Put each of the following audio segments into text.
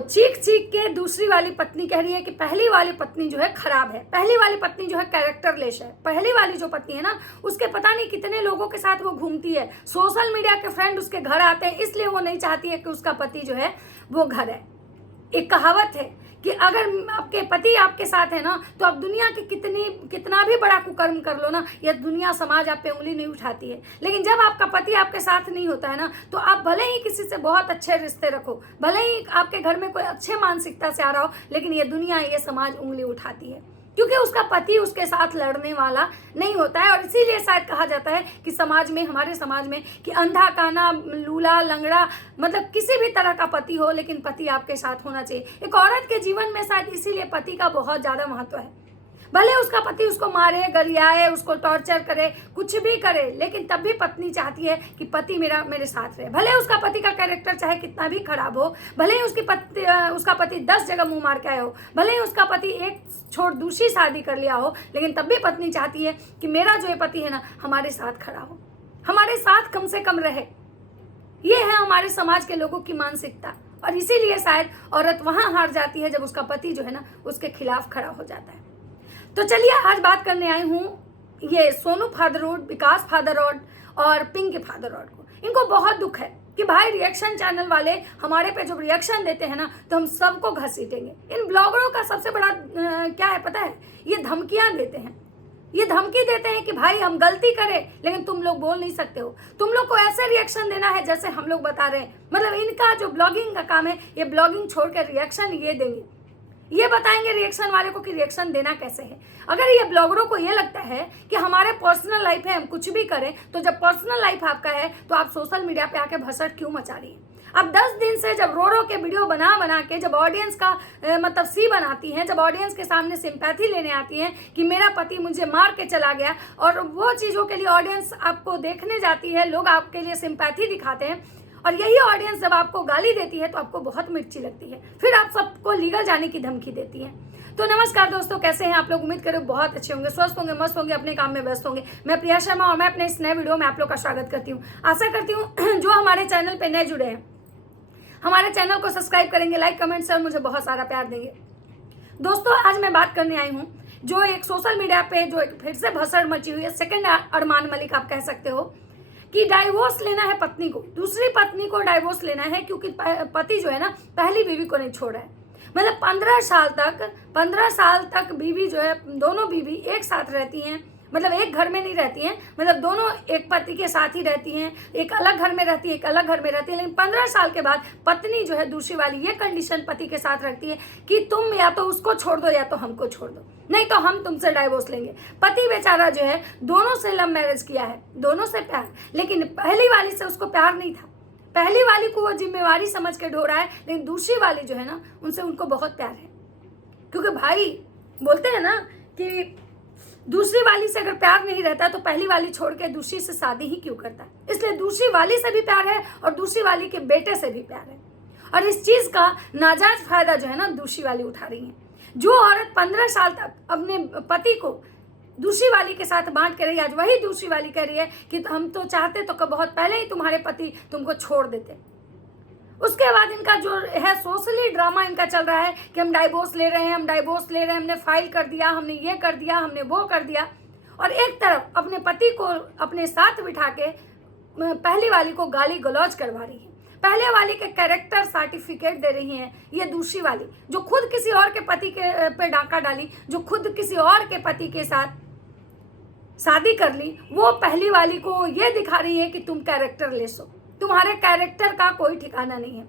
चीख चीख के दूसरी वाली पत्नी कह रही है कि पहली वाली पत्नी जो है खराब है, पहली वाली पत्नी जो है कैरेक्टरलेस है, पहली वाली जो पत्नी है ना उसके पता नहीं कितने लोगों के साथ वो घूमती है, सोशल मीडिया के फ्रेंड उसके घर आते हैं, इसलिए वो नहीं चाहती है कि उसका पति जो है वो घर है। एक कहावत है कि अगर आपके पति आपके साथ है ना तो आप दुनिया के कितना भी बड़ा कुकर्म कर लो ना, यह दुनिया समाज आप पे उंगली नहीं उठाती है। लेकिन जब आपका पति आपके साथ नहीं होता है ना तो आप भले ही किसी से बहुत अच्छे रिश्ते रखो, भले ही आपके घर में कोई अच्छे मानसिकता से आ रहा हो, लेकिन ये दुनिया ये समाज उंगली उठाती है, क्योंकि उसका पति उसके साथ लड़ने वाला नहीं होता है। और इसीलिए शायद कहा जाता है कि समाज में, हमारे समाज में, कि अंधा काना लूला लंगड़ा मतलब किसी भी तरह का पति हो, लेकिन पति आपके साथ होना चाहिए। एक औरत के जीवन में शायद इसीलिए पति का बहुत ज़्यादा महत्व है। भले उसका पति उसको मारे, गरियाए, उसको टॉर्चर करे, कुछ भी करे, लेकिन तब भी पत्नी चाहती है कि पति मेरे साथ रहे। भले उसका पति का कैरेक्टर चाहे कितना भी खराब हो, भले ही उसका पति 10 जगह मुंह मार के आया हो, भले ही उसका पति एक छोड़ दूसरी शादी कर लिया हो, लेकिन तब भी पत्नी चाहती है कि मेरा जो पति है ना हमारे साथ खड़ा हो, हमारे साथ कम से कम रहे। ये है हमारे समाज के लोगों की मानसिकता, और इसीलिए शायद औरत वहां हार जाती है जब उसका पति जो है ना उसके खिलाफ खड़ा हो जाता है। तो चलिए आज बात करने आई हूँ ये सोनू फादरवुड, विकास फादरवुड और पिंकी फादरवुड को। इनको बहुत दुख है कि भाई रिएक्शन चैनल वाले हमारे पे जब रिएक्शन देते हैं ना तो हम सबको घसीटेंगे। इन ब्लॉगरों का सबसे बड़ा क्या है पता है, ये धमकियां देते हैं। ये धमकी देते हैं कि भाई हम गलती करें लेकिन तुम लोग बोल नहीं सकते हो, तुम लोग को ऐसे रिएक्शन देना है जैसे हम लोग बता रहे हैं। मतलब इनका जो ब्लॉगिंग का काम है, ये ब्लॉगिंग छोड़कर रिएक्शन ये देंगे, ये बताएंगे रिएक्शन वाले को कि रिएक्शन देना कैसे है। अगर ये ब्लॉगरों को ये लगता है कि हमारे पर्सनल लाइफ है, हम कुछ भी करें, तो जब पर्सनल लाइफ आपका है तो आप सोशल मीडिया पे आके भसड़ क्यों मचा रही है। अब 10 दिन से जब रो के वीडियो बना के जब ऑडियंस का मतलब सी बनाती हैं, जब ऑडियंस के सामने सिंपैथी लेने आती हैं कि मेरा पति मुझे मार के चला गया, और वो चीज़ों के लिए ऑडियंस आपको देखने जाती है, लोग आपके लिए सिंपैथी दिखाते हैं, और यही ऑडियंस जब आपको गाली देती है तो आपको बहुत मिर्ची लगती है, फिर आप सबको लीगल जाने की धमकी देती है। तो नमस्कार दोस्तों, कैसे हैं आप लोग? उम्मीद करो बहुत अच्छे होंगे, स्वस्थ होंगे, मस्त होंगे, अपने काम में व्यस्त होंगे। मैं प्रिया शर्मा और मैं अपने इस नए वीडियो में आप लोग का स्वागत करती हूँ। आशा करती हूँ जो हमारे चैनल पे नए जुड़े हैं हमारे चैनल को सब्सक्राइब करेंगे, लाइक कमेंट से मुझे बहुत सारा प्यार देंगे। दोस्तों आज मैं बात करने आई हूँ जो एक सोशल मीडिया पे जो एक फिर से भसड़ मची हुई है, सेकंड अरमान मलिक आप कह सकते हो, कि डाइवोर्स लेना है पत्नी को, दूसरी पत्नी को डाइवोर्स लेना है, क्योंकि पति जो है ना पहली बीवी को नहीं छोड़ा है। मतलब 15 साल तक बीवी जो है, दोनों बीवी एक साथ रहती हैं, मतलब एक घर में नहीं रहती हैं, मतलब दोनों एक पति के साथ ही रहती हैं, एक अलग घर में रहती है, एक अलग घर में रहती है। लेकिन 15 साल के बाद पत्नी जो है दूसरी वाली ये कंडीशन पति के साथ रखती है कि तुम या तो उसको छोड़ दो या तो हमको छोड़ दो, नहीं तो हम तुमसे डाइवोर्स लेंगे। पति बेचारा जो है दोनों से लव मैरिज किया है, दोनों से प्यार, लेकिन पहली वाली से उसको प्यार नहीं था। पहली वाली को वो जिम्मेवारी समझ के ढो रहा है, लेकिन दूसरी वाली जो है ना उनसे उनको बहुत प्यार है। क्योंकि भाई बोलते हैं ना कि दूसरी वाली से अगर प्यार नहीं रहता तो पहली वाली छोड़ के दूसरी से शादी ही क्यों करता है। इसलिए दूसरी वाली से भी प्यार है और दूसरी वाली के बेटे से भी प्यार है, और इस चीज का नाजायज फायदा जो है ना दूसरी वाली उठा रही है। जो औरत 15 साल तक अपने पति को दूसरी वाली के साथ बांट के रही, आज वही दूसरी वाली कह रही है कि हम तो चाहते तो बहुत पहले ही तुम्हारे पति तुमको छोड़ देते। उसके बाद इनका जो है सोशली ड्रामा इनका चल रहा है कि हम डाइवोर्स ले रहे हैं, हम डाइवोर्स ले रहे हैं, हमने फाइल कर दिया, हमने ये कर दिया, हमने वो कर दिया, और एक तरफ अपने पति को अपने साथ बिठा के पहली वाली को गाली गलौज करवा रही है, पहले वाली के कैरेक्टर सर्टिफिकेट दे रही हैं ये दूसरी वाली, जो खुद किसी और के पति के पे डाका डाली, जो खुद किसी और के पति के साथ शादी कर ली, वो पहली वाली को ये दिखा रही है कि तुम कैरेक्टरलेस हो, तुम्हारे कैरेक्टर का कोई ठिकाना नहीं है।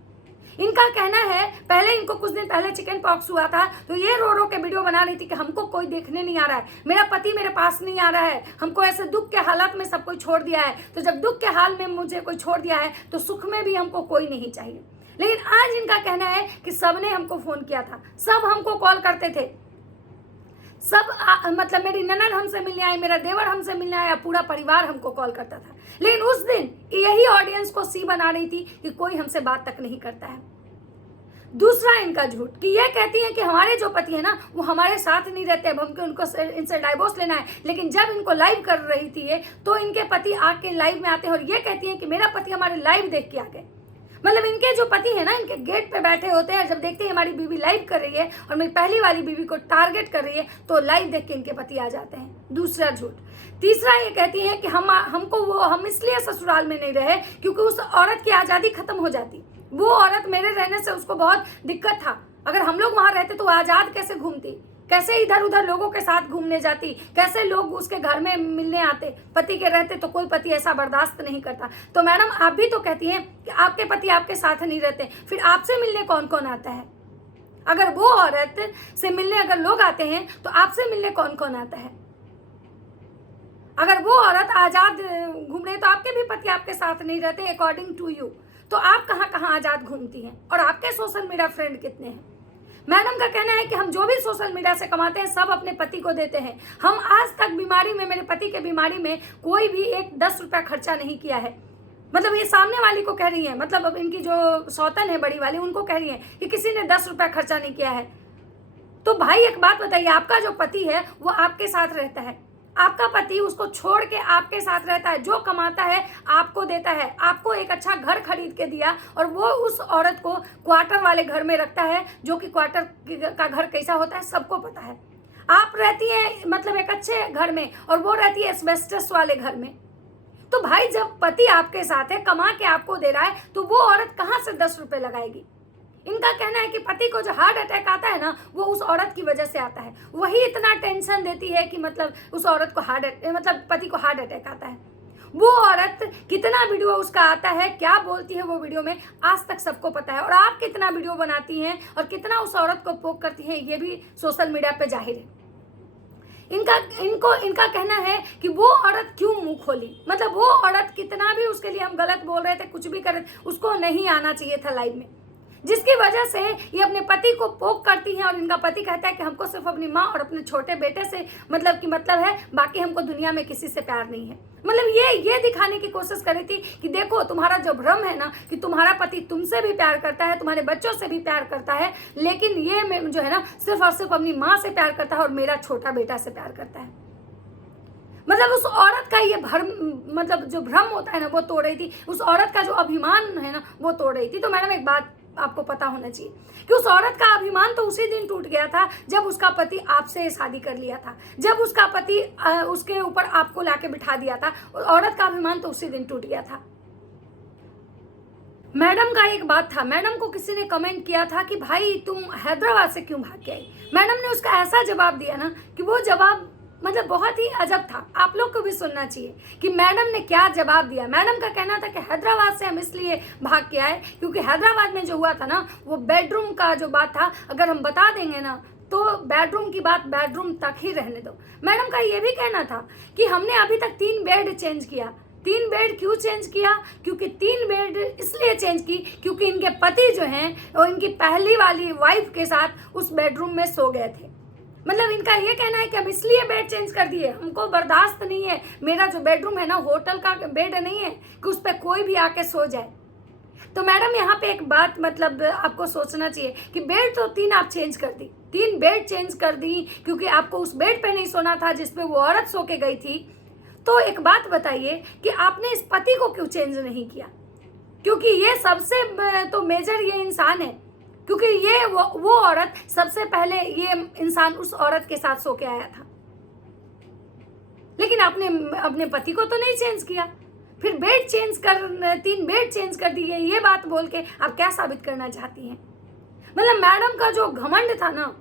इनका कहना है, पहले इनको कुछ दिन पहले चिकन पॉक्स हुआ था तो ये रो के वीडियो बना रही थी कि हमको कोई देखने नहीं आ रहा है, मेरा पति मेरे पास नहीं आ रहा है, हमको ऐसे दुख के हालत में सब कोई छोड़ दिया है, तो जब दुख के हाल में मुझे कोई छोड़ दिया है तो सुख में भी हमको कोई नहीं चाहिए। लेकिन आज इनका कहना है कि सबने हमको फोन किया था, सब हमको कॉल करते थे, सब मतलब मेरी ननद हमसे मिलने आई, मेरा देवर हमसे मिलने आया, पूरा परिवार हमको कॉल करता था। लेकिन उस दिन यही ऑडियंस को सी बना रही थी कि कोई हमसे बात तक नहीं करता है। दूसरा इनका झूठ कि ये कहती है कि हमारे जो पति है ना वो हमारे साथ नहीं रहते, अब हमको इनसे डाइवोर्स लेना है। लेकिन जब इनको लाइव कर रही थी ये, तो इनके पति आके लाइव में आते हैं और ये कहती हैं कि मेरा पति हमारे लाइव देख के आ गए। मतलब इनके जो पति है ना, इनके गेट पे बैठे होते हैं, जब देखते हैं हमारी बीवी लाइव कर रही है और मेरी पहली वाली बीवी को टारगेट कर रही है, तो लाइव देख के इनके पति आ जाते हैं। दूसरा झूठ। तीसरा ये कहती है कि हम इसलिए ससुराल में नहीं रहे क्योंकि उस औरत की आज़ादी खत्म हो जाती। वो औरत मेरे रहने से उसको बहुत दिक्कत था, अगर हम लोग वहां रहते तो आज़ाद कैसे घूमती, कैसे इधर उधर लोगों के साथ घूमने जाती, कैसे लोग उसके घर में मिलने आते, पति के रहते तो कोई पति ऐसा बर्दाश्त नहीं करता। तो मैडम आप भी तो कहती हैं कि आपके पति आपके साथ नहीं रहते, फिर आपसे मिलने कौन कौन आता है? अगर वो औरत से मिलने अगर लोग आते हैं तो आपसे मिलने कौन कौन आता है? अगर वो औरत आज़ाद घूम रही है तो आपके भी पति आपके साथ नहीं रहते अकॉर्डिंग टू यू, तो आप कहाँ कहाँ आज़ाद घूमती हैं? और आपके सोशल मीडिया फ्रेंड कितने हैं? मैडम का कहना है कि हम जो भी सोशल मीडिया से कमाते हैं सब अपने पति को देते हैं। हम आज तक बीमारी में, मेरे पति के बीमारी में कोई भी एक 10 रुपया खर्चा नहीं किया है। मतलब ये सामने वाली को कह रही है, मतलब अब इनकी जो सौतन है बड़ी वाली, उनको कह रही है कि किसी ने 10 रुपया खर्चा नहीं किया है। तो भाई एक बात बताइए, आपका जो पति है वो आपके साथ रहता है, आपका पति उसको छोड़ के आपके साथ रहता है, जो कमाता है आपको देता है, आपको एक अच्छा घर खरीद के दिया और वो उस औरत को क्वार्टर वाले घर में रखता है, जो कि क्वार्टर का घर कैसा होता है सबको पता है। आप रहती हैं मतलब एक अच्छे घर में और वो रहती है एस्बेस्टस वाले घर में। तो भाई जब पति आपके साथ है, कमा के आपको दे रहा है, तो वो औरत कहाँ से 10 रुपए लगाएगी? इनका कहना है कि पति को जो हार्ट अटैक आता है ना, वो उस औरत की वजह से आता है। वही इतना टेंशन देती है कि मतलब उस औरत को मतलब पति को हार्ट अटैक आता है। वो औरत कितना वीडियो उसका आता है, क्या बोलती है वो वीडियो में, आज तक सबको पता है। और आप कितना वीडियो बनाती हैं और कितना उस औरत को पोक करती हैं, ये भी सोशल मीडिया पे जाहिर है। इनका कहना है कि वो औरत क्यों मुंह खोली, मतलब वो औरत कितना भी उसके लिए हम गलत बोल रहे थे, कुछ भी कर रहे थे, उसको नहीं आना चाहिए था लाइव में, जिसकी वजह से ये अपने पति को पोक करती हैं। और इनका पति कहता है कि हमको सिर्फ अपनी माँ और अपने छोटे बेटे से मतलब है, बाकी हमको दुनिया में किसी से प्यार नहीं है। मतलब ये दिखाने की कोशिश कर रही थी कि देखो तुम्हारा जो भ्रम है ना, कि तुम्हारा पति तुमसे भी प्यार करता है, तुम्हारे बच्चों से भी प्यार करता है, लेकिन ये जो है ना सिर्फ और सिर्फ अपनी माँ से प्यार करता है और मेरा छोटा बेटा से प्यार करता है। मतलब उस औरत का ये मतलब जो भ्रम होता है ना, वो तोड़ रही थी। उस औरत का जो अभिमान है ना, वो तोड़ रही थी। तो मैडम एक बात आपको पता होना चाहिए कि उस औरत का अभिमान तो उसी दिन टूट गया था जब उसका पति आपसे शादी कर लिया था, जब उसका पति उसके ऊपर आपको लाके बिठा दिया था। औरत का अभिमान तो उसी दिन टूट गया था। मैडम का एक बात था, मैडम को किसी ने कमेंट किया था कि भाई तुम हैदराबाद से क्यों भाग के आई। मैडम ने उसका ऐसा जवाब दिया ना कि वो जवाब मतलब बहुत ही अजब था। आप लोग को भी सुनना चाहिए कि मैडम ने क्या जवाब दिया। मैडम का कहना था कि हैदराबाद से हम इसलिए भाग के आए क्योंकि हैदराबाद में जो हुआ था ना, वो बेडरूम का जो बात था, अगर हम बता देंगे ना तो बेडरूम की बात बेडरूम तक ही रहने दो। मैडम का ये भी कहना था कि हमने अभी तक 3 बेड चेंज किया। 3 बेड क्यों चेंज किया? क्योंकि 3 बेड इसलिए चेंज की क्योंकि इनके पति जो हैं वो इनकी पहली वाली वाइफ के साथ उस बेडरूम में सो गए थे। मतलब इनका ये कहना है कि हम इसलिए बेड चेंज कर दिए, हमको बर्दाश्त नहीं है, मेरा जो बेडरूम है ना होटल का बेड नहीं है कि उस पर कोई भी आके सो जाए। तो मैडम यहाँ पे एक बात मतलब आपको सोचना चाहिए कि बेड तो 3 आप चेंज कर दी, 3 बेड चेंज कर दी क्योंकि आपको उस बेड पे नहीं सोना था जिसपे वो औरत सो के गई थी। तो एक बात बताइए कि आपने इस पति को क्यों चेंज नहीं किया? क्योंकि ये सबसे तो मेजर ये इंसान है, क्योंकि ये वो औरत सबसे पहले ये इंसान उस औरत के साथ सो के आया था, लेकिन आपने अपने पति को तो नहीं चेंज किया। फिर बेड चेंज कर 3 बेड चेंज कर दिए, ये बात बोल के आप क्या साबित करना चाहती हैं? मतलब मैडम का जो घमंड था ना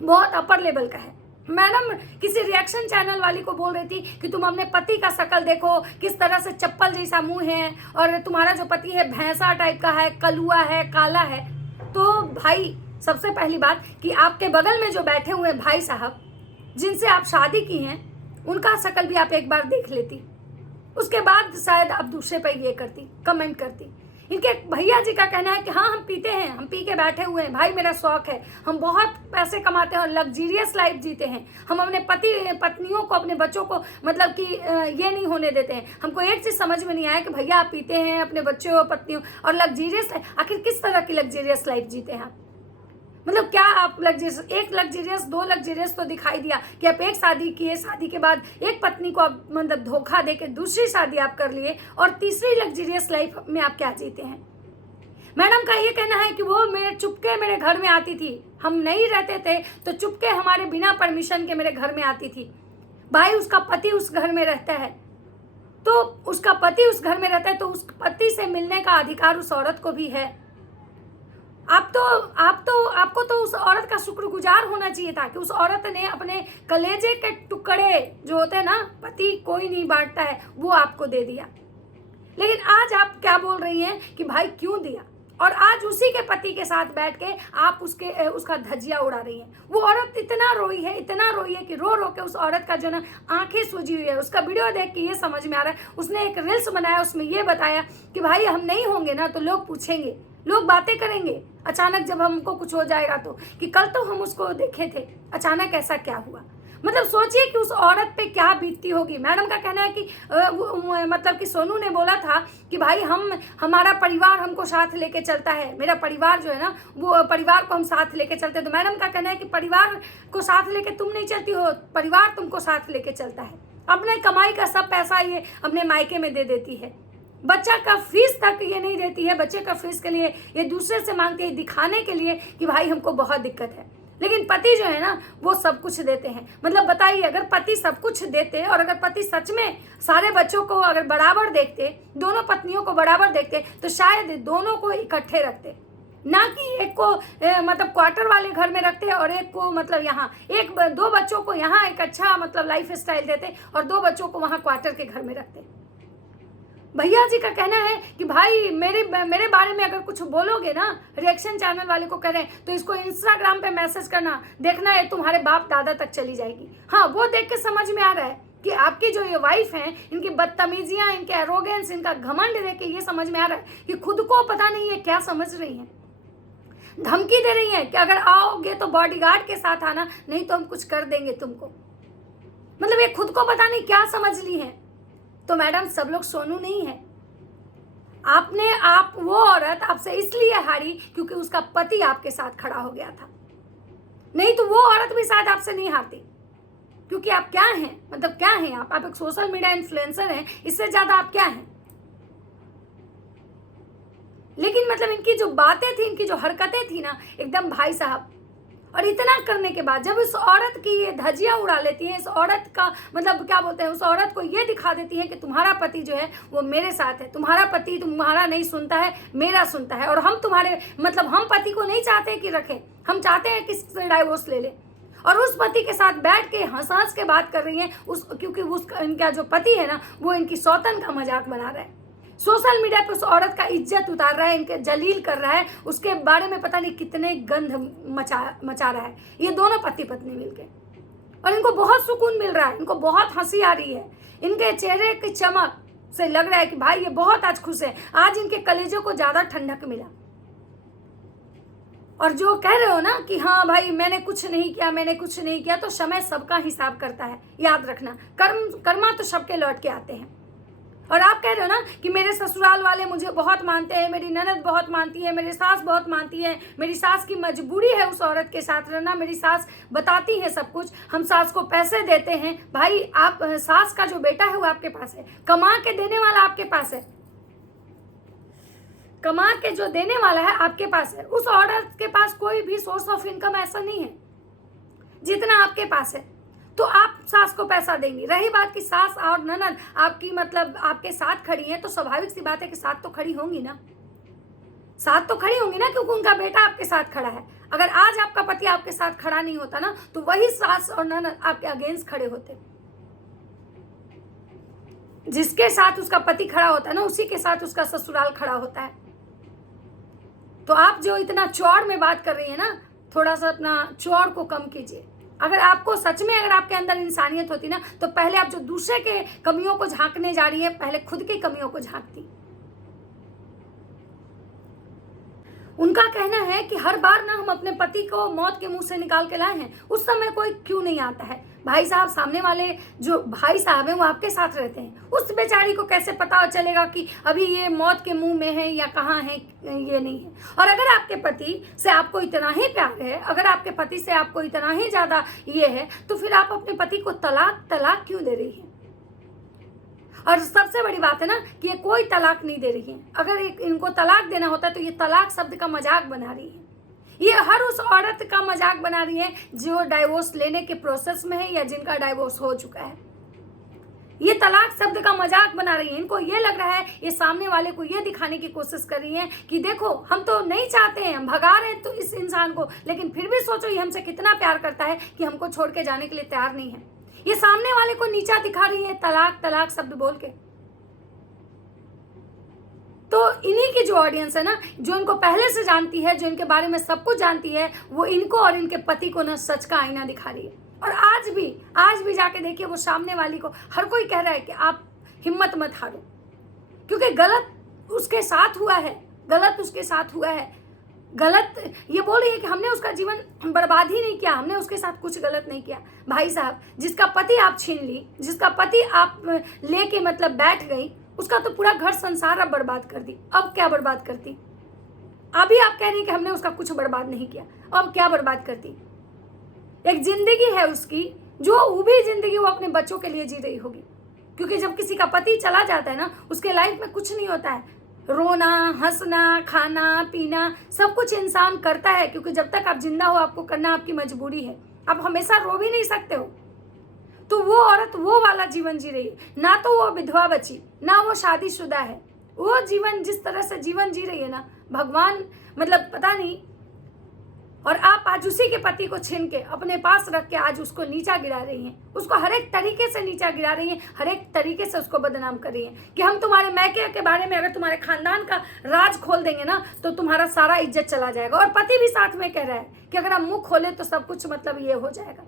बहुत अपर लेवल का है। मैडम किसी रिएक्शन चैनल वाली को बोल रही थी कि तुम अपने पति का शक्ल देखो, किस तरह से चप्पल जैसा मुंह है, और तुम्हारा जो पति है भैंसा टाइप का है, कलुआ है, काला है। तो भाई सबसे पहली बात कि आपके बगल में जो बैठे हुए हैं भाई साहब जिनसे आप शादी की हैं, उनका शक्ल भी आप एक बार देख लेती, उसके बाद शायद आप दूसरे पर ये करती, कमेंट करती। इनके भैया जी का कहना है कि हाँ हम पीते हैं, हम पी के बैठे हुए हैं, भाई मेरा शौक है, हम बहुत पैसे कमाते हैं और लग्जीरियस लाइफ जीते हैं, हम अपने पत्नियों को, अपने बच्चों को मतलब कि ये नहीं होने देते हैं। हमको एक चीज़ समझ में नहीं आया कि भैया आप पीते हैं, अपने बच्चों पत्नियों और लग्जीरियस, आखिर किस तरह की लग्जीरियस लाइफ जीते हैं आप? मतलब क्या आप एक लग्जीरियस 2 लग्जीरियस तो दिखाई दिया कि आप एक शादी किए, शादी के बाद एक पत्नी को आप मतलब धोखा दे के दूसरी शादी आप कर लिए, और तीसरी लग्जीरियस लाइफ में आप क्या जीते हैं? मैडम का ये कहना है कि वो मेरे चुपके मेरे घर में आती थी, हम नहीं रहते थे तो चुपके हमारे बिना परमिशन के मेरे घर में आती थी। भाई उसका पति उस घर में रहता है, तो उसका पति उस घर में रहता है तो उस पति से मिलने का अधिकार उस औरत को भी है। आपको तो उस औरत का शुक्रगुजार होना चाहिए था कि उस औरत ने अपने कलेजे के टुकड़े जो होते हैं ना, पति कोई नहीं बांटता है, वो आपको दे दिया। लेकिन आज आप क्या बोल रही हैं कि भाई क्यों दिया, और आज उसी के पति के साथ बैठ के आप उसका धज्जियां उड़ा रही हैं। वो औरत इतना रोई है कि रो रो के उस औरत का जो ना आंखें सूजी हुई है। उसका वीडियो देख के ये समझ में आ रहा है, उसने एक रील्स बनाया, उसमें ये बताया कि भाई हम नहीं होंगे ना तो लोग पूछेंगे, लोग बातें करेंगे अचानक जब हमको कुछ हो जाएगा तो, कि कल तो हम उसको देखे थे, अचानक ऐसा क्या हुआ। मतलब सोचिए कि उस औरत पे क्या बीतती होगी। मैडम का कहना है कि मतलब कि सोनू ने बोला था कि भाई हमारा परिवार हमको साथ लेके चलता है, मेरा परिवार जो है ना वो परिवार को हम साथ लेके चलते हैं। तो मैडम का कहना है कि परिवार को साथ लेके तुम नहीं चलती हो, परिवार तुमको साथ लेके चलता है। अपने कमाई का सब पैसा ये अपने मायके में दे देती है, बच्चा का फीस तक ये नहीं देती है, बच्चे का फीस के लिए ये दूसरे से मांगती है, दिखाने के लिए कि भाई हमको बहुत दिक्कत है। लेकिन पति जो है ना वो सब कुछ देते हैं। मतलब बताइए, अगर पति सब कुछ देते और अगर पति सच में सारे बच्चों को अगर बराबर देखते, दोनों पत्नियों को बराबर देखते, तो शायद दोनों को इकट्ठे रखते, ना कि एक को मतलब क्वार्टर वाले घर में रखते और एक को मतलब यहाँ, दो बच्चों को यहाँ एक अच्छा मतलब लाइफ स्टाइल देते और दो बच्चों को वहाँ क्वार्टर के घर में रखते। भैया जी का कहना है कि भाई मेरे बारे में अगर कुछ बोलोगे ना, रिएक्शन चैनल वाले को कह रहे हैं, तो इसको इंस्टाग्राम पे मैसेज करना, देखना है तुम्हारे बाप दादा तक चली जाएगी। हाँ, वो देख के समझ में आ रहा है कि आपकी जो ये वाइफ हैं, इनकी बदतमीजियाँ, इनके एरोगेंस, इनका घमंड देख के ये समझ में आ रहा है कि खुद को पता नहीं है क्या समझ रही हैं। धमकी दे रही हैं कि अगर आओगे तो बॉडीगार्ड के साथ आना, नहीं तो हम कुछ कर देंगे तुमको। मतलब ये खुद को पता नहीं क्या समझ ली है। तो मैडम सब लोग सोनू नहीं है। वो औरत आपसे इसलिए हारी क्योंकि उसका पति आपके साथ खड़ा हो गया था, नहीं तो वो औरत भी शायद आपसे नहीं हारती। क्योंकि आप क्या हैं, मतलब क्या हैं आप एक सोशल मीडिया इन्फ्लुएंसर हैं, इससे ज्यादा आप क्या हैं। लेकिन मतलब इनकी जो बातें थी, इनकी जो हरकतें थी ना, एकदम भाई साहब। और इतना करने के बाद जब इस औरत की ये धज्जियां उड़ा लेती हैं, इस औरत का मतलब क्या बोलते हैं, उस औरत को ये दिखा देती है कि तुम्हारा पति जो है वो मेरे साथ है, तुम्हारा पति तुम्हारा नहीं सुनता है, मेरा सुनता है, और हम तुम्हारे मतलब हम पति को नहीं चाहते कि रखें, हम चाहते हैं कि इससे डाइवोर्स ले ले। और उस पति के साथ बैठ के हंस के बात कर रही हैं क्योंकि इनका जो पति है ना वो इनकी सौतन का मजाक बना रहा है, सोशल मीडिया पे उस औरत का इज्जत उतार रहा है, इनके जलील कर रहा है, उसके बारे में पता नहीं कितने गंध मचा रहा है ये दोनों पति पत्नी मिलके। और इनको बहुत सुकून मिल रहा है, इनको बहुत हंसी आ रही है, इनके चेहरे की चमक से लग रहा है कि भाई ये बहुत आज खुश है, आज इनके कलेजे को ज्यादा ठंडक मिला। और जो कह रहे हो ना कि हाँ भाई मैंने कुछ नहीं किया, तो समय सबका हिसाब करता है, याद रखना। कर्मा तो सबके लौट के आते हैं। और आप कह रहे हो ना कि मेरे ससुराल वाले मुझे बहुत मानते हैं, मेरी ननद बहुत मानती है, मेरी सास बहुत मानती है, मेरी सास की मजबूरी है उस औरत के साथ रहना, मेरी सास बताती है सब कुछ, हम सास को पैसे देते हैं। भाई आप सास का जो बेटा है वो आपके पास है, कमा के देने वाला आपके पास है, कमा के जो देने वाला है आपके पास है। उस औरत के पास कोई भी सोर्स ऑफ इनकम ऐसा नहीं है जितना आपके पास है, तो आप सास को पैसा देंगी। रही बात कि सास और ननद आपकी मतलब आपके साथ खड़ी हैं, तो स्वाभाविक सी बात है कि साथ तो खड़ी होंगी ना, क्योंकि उनका बेटा आपके साथ खड़ा है। अगर आज आपका पति आपके साथ खड़ा नहीं होता ना, तो वही सास और ननद आपके अगेंस्ट खड़े होते। जिसके साथ उसका पति खड़ा होता है ना, उसी के साथ उसका ससुराल खड़ा होता है। तो आप जो इतना चौड़ में बात कर रही है ना, थोड़ा सा अपना चौड़ को कम कीजिए। अगर आपको सच में अगर आपके अंदर इंसानियत होती ना, तो पहले आप जो दूसरे के कमियों को झांकने जा रही है, पहले खुद की कमियों को झांकती। उनका कहना है कि हर बार ना हम अपने पति को मौत के मुंह से निकाल के लाए हैं, उस समय कोई क्यों नहीं आता है। भाई साहब, सामने वाले जो भाई साहब हैं वो आपके साथ रहते हैं, उस बेचारी को कैसे पता चलेगा कि अभी ये मौत के मुंह में है या कहाँ है, ये नहीं है। और अगर आपके पति से आपको इतना ही प्यार है, अगर आपके पति से आपको इतना ही ज्यादा ये है, तो फिर आप अपने पति को तलाक क्यों दे रही है। और सबसे बड़ी बात है ना कि ये कोई तलाक नहीं दे रही है। अगर इनको तलाक देना होता तो ये तलाक शब्द का मजाक बना रही है। ये हर उस औरत का मजाक बना रही है जो डाइवोर्स लेने के प्रोसेस में है या जिनका डाइवोर्स हो चुका है। ये तलाक शब्द का मजाक बना रही है। इनको ये लग रहा है, ये सामने वाले को ये दिखाने की कोशिश कर रही है कि देखो हम तो नहीं चाहते हैं, हम भगा रहे हैं तो इस इंसान को, लेकिन फिर भी सोचो ये हमसे कितना प्यार करता है कि हमको छोड़ के जाने के लिए तैयार नहीं है। ये सामने वाले को नीचा दिखा रही है तलाक तलाक शब्द बोल के। तो इन्हीं की जो ऑडियंस है ना, जो इनको पहले से जानती है, जो इनके बारे में सब कुछ जानती है, वो इनको और इनके पति को ना सच का आईना दिखा रही है। और आज भी जाके देखिए, वो सामने वाली को हर कोई कह रहा है कि आप हिम्मत मत हारो, क्योंकि गलत उसके साथ हुआ है, गलत उसके साथ हुआ है। गलत ये बोल रही है कि हमने उसका जीवन बर्बाद ही नहीं किया, हमने उसके साथ कुछ गलत नहीं किया। भाई साहब, जिसका पति आप छीन ली, जिसका पति आप लेके मतलब बैठ गई, उसका तो पूरा घर संसार अब बर्बाद कर दी। अब क्या बर्बाद करती? अभी आप कह रही हैं कि हमने उसका कुछ बर्बाद नहीं किया, अब क्या बर्बाद करती? एक जिंदगी है उसकी, जो वो भी जिंदगी वो अपने बच्चों के लिए जी रही होगी। क्योंकि जब किसी का पति चला जाता है ना, उसके लाइफ में कुछ नहीं होता है। रोना, हंसना, खाना पीना सब कुछ इंसान करता है, क्योंकि जब तक आप जिंदा हो आपको करना आपकी मजबूरी है। आप हमेशा रो भी नहीं सकते हो। तो वो औरत वो वाला जीवन जी रही है। ना तो वो विधवा बची, ना वो शादीशुदा है। वो जीवन जिस तरह से जीवन जी रही है ना, भगवान मतलब पता नहीं। और आप आज उसी के पति को छीन के अपने पास रख के आज उसको नीचा गिरा रही हैं, उसको हर एक तरीके से नीचा गिरा रही हैं, हर एक तरीके से उसको बदनाम कर रही हैं कि हम तुम्हारे मैके के बारे में, अगर तुम्हारे खानदान का राज खोल देंगे ना तो तुम्हारा सारा इज्जत चला जाएगा। और पति भी साथ में कह रहा है कि अगर हम मुंह खोले तो सब कुछ मतलब ये हो जाएगा।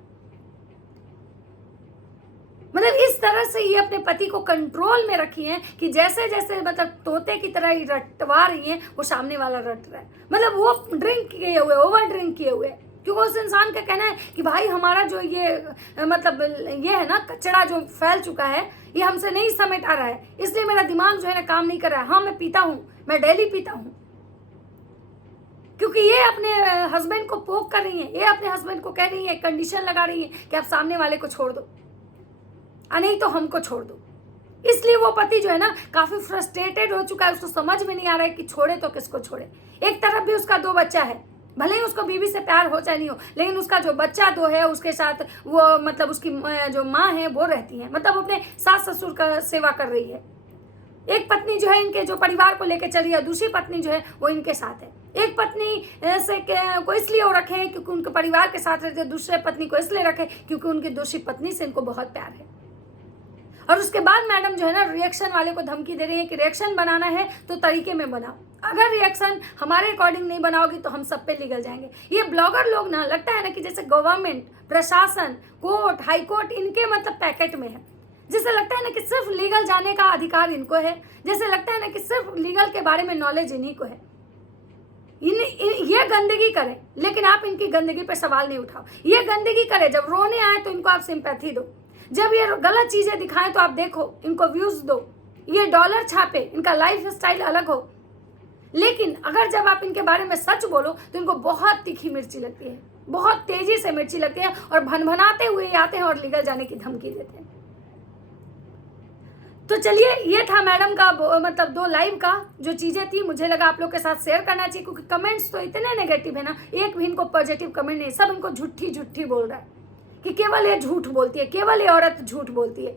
मतलब इस तरह से ये अपने पति को कंट्रोल में रखी हैं कि जैसे जैसे मतलब तोते की तरह ही रटवा रही हैं, वो सामने वाला रट रहा है। मतलब वो ड्रिंक किए हुए, ओवर ड्रिंक किए हुए, क्योंकि उस इंसान का कहना है कि भाई हमारा जो ये मतलब ये है ना कचरा जो फैल चुका है, ये हमसे नहीं समेट आ रहा है, इसलिए मेरा दिमाग जो है ना काम नहीं कर रहा है। हाँ मैं पीता हूँ, मैं डेली पीता हूँ, क्योंकि ये अपने हस्बैंड को पोक कर रही है, ये अपने हस्बैंड को कह रही है, कंडीशन लगा रही है कि आप सामने वाले को छोड़ दो, नहीं तो हमको छोड़ दो। इसलिए वो पति जो है ना काफी फ्रस्ट्रेटेड हो चुका है, उसको समझ में नहीं आ रहा है कि छोड़े तो किसको छोड़े। एक तरफ भी उसका 2 बच्चा है, भले ही उसको बीवी से प्यार हो चाहे नहीं हो, लेकिन उसका जो बच्चा 2 है उसके साथ वो मतलब उसकी जो माँ है वो रहती है, मतलब अपने सास ससुर का सेवा कर रही है। एक पत्नी जो है इनके जो परिवार को लेकर चली है, दूसरी पत्नी जो है वो इनके साथ है। एक पत्नी से को इसलिए वो रखे हैं क्योंकि उनके परिवार के साथ रहते, दूसरे पत्नी को इसलिए रखे क्योंकि उनकी दूसरी पत्नी से इनको बहुत प्यार है। और उसके बाद मैडम जो है ना रिएक्शन वाले को धमकी दे रही है कि रिएक्शन बनाना है तो तरीके में बनाओ, अगर रिएक्शन हमारे अकॉर्डिंग नहीं बनाओगी तो हम सब पे निकल जाएंगे। ये ब्लॉगर लोग ना लगता है ना कि जैसे गवर्नमेंट, प्रशासन, कोर्ट, हाई कोर्ट इनके मतलब पैकेट में है। जैसे लगता है ना कि सिर्फ लीगल जाने का अधिकार इनको है, जैसे लगता है ना कि सिर्फ लीगल के बारे में नॉलेज इन्हीं को है। ये गंदगी करे लेकिन आप इनकी गंदगी पे सवाल नहीं उठाओ। ये गंदगी करे, जब रोने आए तो इनको आप सिंपैथी दो, जब ये गलत चीजें दिखाएं तो आप देखो, इनको व्यूज दो, ये डॉलर छापे, इनका लाइफ स्टाइल अलग हो। लेकिन अगर जब आप इनके बारे में सच बोलो तो इनको बहुत तीखी मिर्ची लगती है, बहुत तेजी से मिर्ची लगती है और भनभनाते हुए आते हैं और लीगल जाने की धमकी देते हैं। तो चलिए, ये था मैडम का मतलब 2 लाइव का जो चीजें थी, मुझे लगा आप लोग के साथ शेयर करना चाहिए, क्योंकि कमेंट्स तो इतने नेगेटिव है ना, एक भी इनको पॉजिटिव कमेंट नहीं, सब इनको झूठी बोल रहा है कि केवल ये झूठ बोलती है, केवल ये औरत झूठ बोलती है।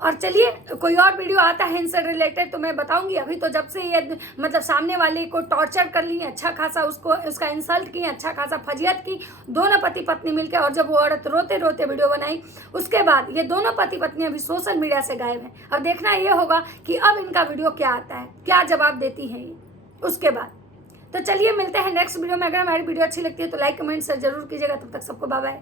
और चलिए, कोई और वीडियो आता है इनसे रिलेटेड तो मैं बताऊंगी। अभी तो जब से ये मतलब सामने वाले को टॉर्चर कर ली, अच्छा खासा उसका इंसल्ट की, अच्छा खासा फजियत की, दोनों पति पत्नी मिलकर, और जब वो औरत रोते रोते वीडियो बनाई उसके बाद ये दोनों पति पत्नी अभी सोशल मीडिया से गायब हैं। अब देखना ये होगा कि अब इनका वीडियो क्या आता है, क्या जवाब देती है ये उसके बाद। तो चलिए, मिलते हैं नेक्स्ट वीडियो में। अगर हमारी वीडियो अच्छी लगती है तो लाइक कमेंट से जरूर कीजिएगा। तब तक सबको बाय बाय।